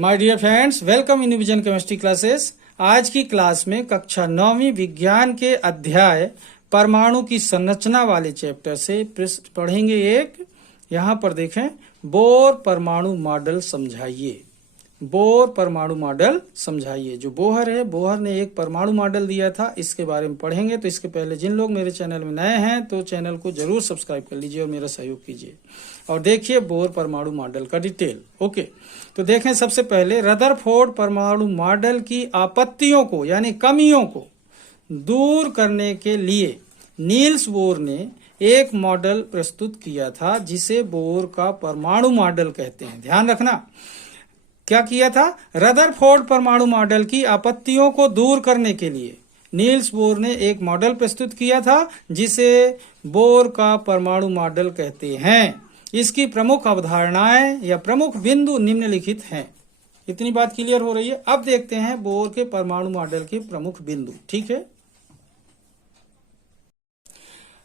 My dear friends, welcome in vision chemistry classes. आज की class में कक्षा 9वीं विज्ञान के अध्याय परमाणु की संरचना वाले चैप्टर से पढ़ेंगे। यहाँ पर देखें, बोर परमाणु मॉडल समझाइए। बोर परमाणु मॉडल समझाइए। जो बोहर है, बोहर ने एक परमाणु मॉडल दिया था, इसके बारे में पढ़ेंगे। तो इसके पहले जिन लोग मेरे चैनल में नए हैं तो चैनल को जरूर सब्सक्राइब कर लीजिए और मेरा सहयोग कीजिए और देखिए बोर परमाणु मॉडल का डिटेल। ओके, तो देखें, सबसे पहले रदरफोर्ड परमाणु मॉडल की आपत्तियों को यानी कमियों को दूर करने के लिए नील्स बोर ने एक मॉडल प्रस्तुत किया था जिसे बोर का परमाणु मॉडल कहते हैं। ध्यान रखना, क्या किया था? रदरफोर्ड परमाणु मॉडल की आपत्तियों को दूर करने के लिए नील्स बोर ने एक मॉडल प्रस्तुत किया था जिसे बोर का परमाणु मॉडल कहते हैं। इसकी प्रमुख अवधारणाएं या प्रमुख बिंदु निम्नलिखित हैं। इतनी बात क्लियर हो रही है। अब देखते हैं बोर के परमाणु मॉडल के प्रमुख बिंदु। ठीक है,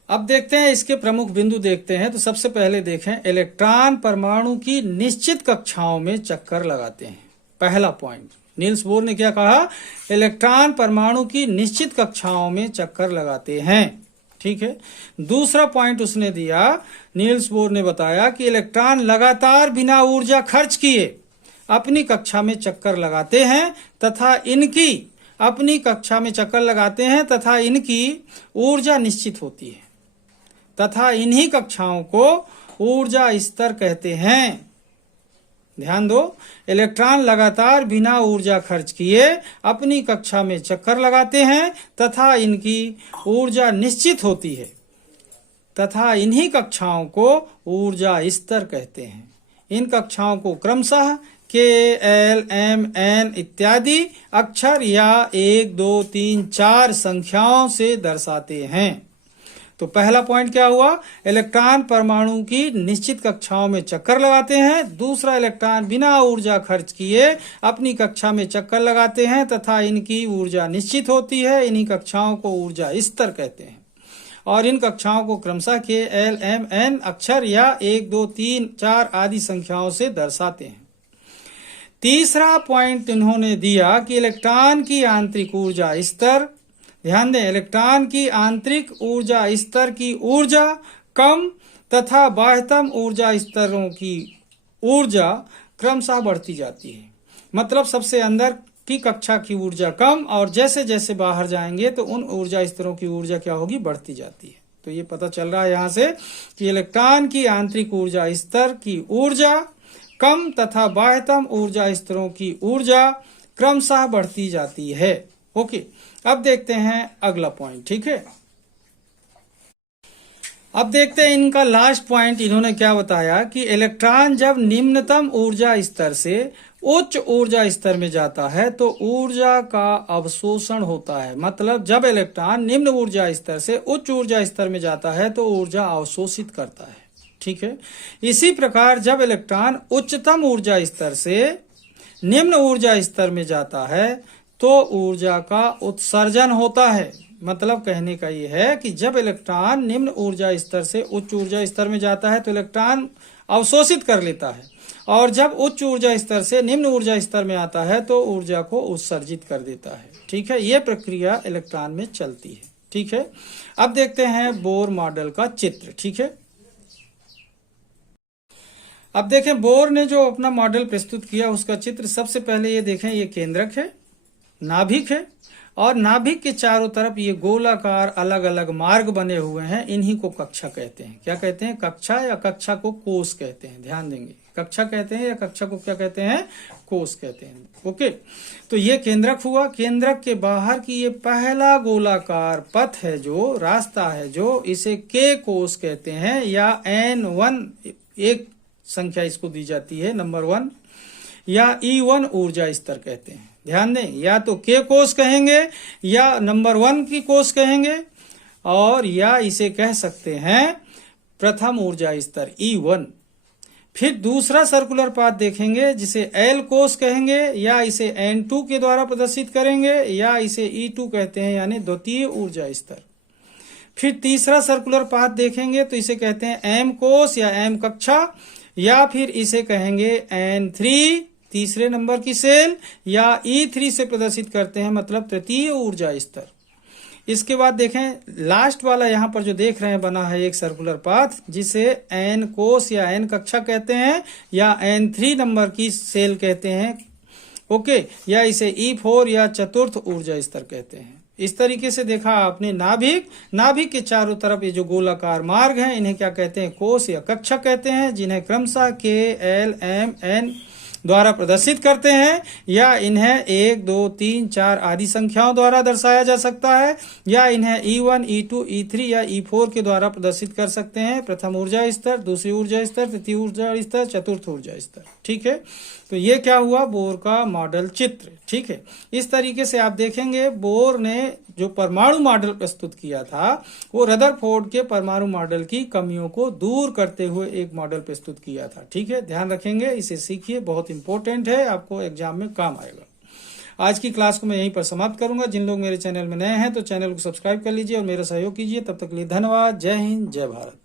अब देखते हैं इसके प्रमुख बिंदु देखते हैं। तो सबसे पहले देखें, इलेक्ट्रॉन परमाणु की निश्चित कक्षाओं में चक्कर लगाते हैं। पहला पॉइंट, नील्स बोर ने क्या कहा? इलेक्ट्रॉन परमाणु की निश्चित कक्षाओं में चक्कर लगाते हैं। ठीक है, दूसरा पॉइंट उसने दिया, नील्स बोर ने बताया कि इलेक्ट्रॉन लगातार बिना ऊर्जा खर्च किए अपनी कक्षा में चक्कर लगाते हैं तथा इनकी ऊर्जा निश्चित होती है तथा इन्हीं कक्षाओं को ऊर्जा स्तर कहते हैं। ध्यान दो, इलेक्ट्रॉन लगातार बिना ऊर्जा खर्च किए अपनी कक्षा में चक्कर लगाते हैं तथा इनकी ऊर्जा निश्चित होती है तथा इन्हीं कक्षाओं को ऊर्जा स्तर कहते हैं। इन कक्षाओं को क्रमशः के, एल, एम, एन इत्यादि अक्षर या 1, 2, 3, 4 संख्याओं से दर्शाते हैं। तो पहला पॉइंट क्या हुआ? इलेक्ट्रॉन परमाणु की निश्चित कक्षाओं में चक्कर लगाते हैं। दूसरा, इलेक्ट्रॉन बिना ऊर्जा खर्च किए अपनी कक्षा में चक्कर लगाते हैं तथा इनकी ऊर्जा निश्चित होती है। इन्हीं कक्षाओं को ऊर्जा स्तर कहते हैं और इन कक्षाओं को क्रमशः के, एल, एम, एन अक्षर या 1, 2, 3, 4 आदि संख्याओं से दर्शाते हैं। तीसरा पॉइंट इन्होंने दिया कि इलेक्ट्रॉन की आंतरिक ऊर्जा स्तर, ध्यान दें, इलेक्ट्रॉन की आंतरिक ऊर्जा स्तर की ऊर्जा कम तथा बाह्यतम ऊर्जा स्तरों की ऊर्जा क्रमशः बढ़ती जाती है। मतलब सबसे अंदर की कक्षा की ऊर्जा कम और जैसे जैसे बाहर जाएंगे तो उन ऊर्जा स्तरों की ऊर्जा क्या होगी? बढ़ती जाती है। तो ये पता चल रहा है यहाँ से कि इलेक्ट्रॉन की आंतरिक ऊर्जा स्तर की ऊर्जा कम तथा बाह्यतम ऊर्जा स्तरों की ऊर्जा क्रमशः बढ़ती जाती है। ओके, अब देखते हैं अगला पॉइंट। ठीक है, अब देखते हैं इनका लास्ट पॉइंट। इन्होंने क्या बताया कि इलेक्ट्रॉन जब निम्नतम ऊर्जा स्तर से उच्च ऊर्जा स्तर में जाता है तो ऊर्जा का अवशोषण होता है। मतलब जब इलेक्ट्रॉन निम्न ऊर्जा स्तर से उच्च ऊर्जा स्तर में जाता है तो ऊर्जा अवशोषित करता है। ठीक है, इसी प्रकार जब इलेक्ट्रॉन उच्चतम ऊर्जा स्तर से निम्न ऊर्जा स्तर में जाता है तो ऊर्जा का उत्सर्जन होता है। मतलब कहने का ये है कि जब इलेक्ट्रॉन निम्न ऊर्जा स्तर से उच्च ऊर्जा स्तर में जाता है तो इलेक्ट्रॉन अवशोषित कर लेता है और जब उच्च ऊर्जा स्तर से निम्न ऊर्जा स्तर में आता है तो ऊर्जा को उत्सर्जित कर देता है। ठीक है, ये प्रक्रिया इलेक्ट्रॉन में चलती है। ठीक है, अब देखते हैं बोर मॉडल का चित्र। ठीक है, अब देखें बोर ने जो अपना मॉडल प्रस्तुत किया उसका चित्र। सबसे पहले ये देखें, ये केंद्रक है, नाभिक है और नाभिक के चारों तरफ ये गोलाकार अलग अलग मार्ग बने हुए हैं। इन्हीं को कक्षा कहते हैं। क्या कहते हैं? कक्षा, या कक्षा को कोष कहते हैं। ध्यान देंगे, कक्षा कहते हैं या कक्षा को क्या कहते हैं? कोष कहते हैं। ओके, तो ये केंद्रक हुआ। केंद्रक के बाहर की ये पहला गोलाकार पथ है, जो रास्ता है, जो इसे के कोष कहते हैं या N1 एक संख्या इसको दी जाती है, नंबर 1, या E1 ऊर्जा स्तर कहते हैं। ध्यान दें, या तो के कोष कहेंगे या नंबर 1 की कोष कहेंगे और या इसे कह सकते हैं प्रथम ऊर्जा स्तर E1। फिर दूसरा सर्कुलर पाथ देखेंगे जिसे L कोष कहेंगे या इसे N2 के द्वारा प्रदर्शित करेंगे या इसे E2 कहते हैं यानी द्वितीय ऊर्जा स्तर। फिर तीसरा सर्कुलर पाथ देखेंगे तो इसे कहते हैं M कोष या M कक्षा या फिर इसे कहेंगे N3 तीसरे नंबर की सेल या E3 से प्रदर्शित करते हैं, मतलब तृतीय ऊर्जा स्तर। इसके बाद देखें लास्ट वाला यहाँ पर जो देख रहे हैं बना है एक सर्कुलर पाथ, जिसे एन कोष या एन कक्षा कहते हैं या N3 नंबर की सेल कहते हैं, ओके, या इसे E4 या चतुर्थ ऊर्जा स्तर कहते हैं। इस तरीके से देखा आपने नाभिक के चारों तरफ ये जो गोलाकार मार्ग हैं इन्हें क्या कहते हैं, कोष या कक्षा कहते हैं, जिन्हें क्रमशः K, L, M, N द्वारा प्रदर्शित करते हैं, या इन्हें 1, 2, 3, 4 आदि संख्याओं द्वारा दर्शाया जा सकता है, या इन्हें E1, E2, E3 या E4 के द्वारा प्रदर्शित कर सकते हैं। प्रथम ऊर्जा स्तर, दूसरी ऊर्जा स्तर, तृतीय ऊर्जा स्तर, चतुर्थ ऊर्जा स्तर। ठीक है, तो ये क्या हुआ, बोर का मॉडल चित्र। ठीक है, इस तरीके से आप देखेंगे बोर ने जो परमाणु मॉडल प्रस्तुत किया था वो रदरफोर्ड के परमाणु मॉडल की कमियों को दूर करते हुए एक मॉडल प्रस्तुत किया था। ठीक है, ध्यान रखेंगे, इसे सीखिए, बहुत इंपॉर्टेंट है, आपको एग्जाम में काम आएगा। आज की क्लास को मैं यहीं पर समाप्त करूंगा। जिन लोग मेरे चैनल में नए हैं तो चैनल को सब्सक्राइब कर लीजिए और मेरा सहयोग कीजिए। तब तक के लिए धन्यवाद। जय हिंद, जय भारत।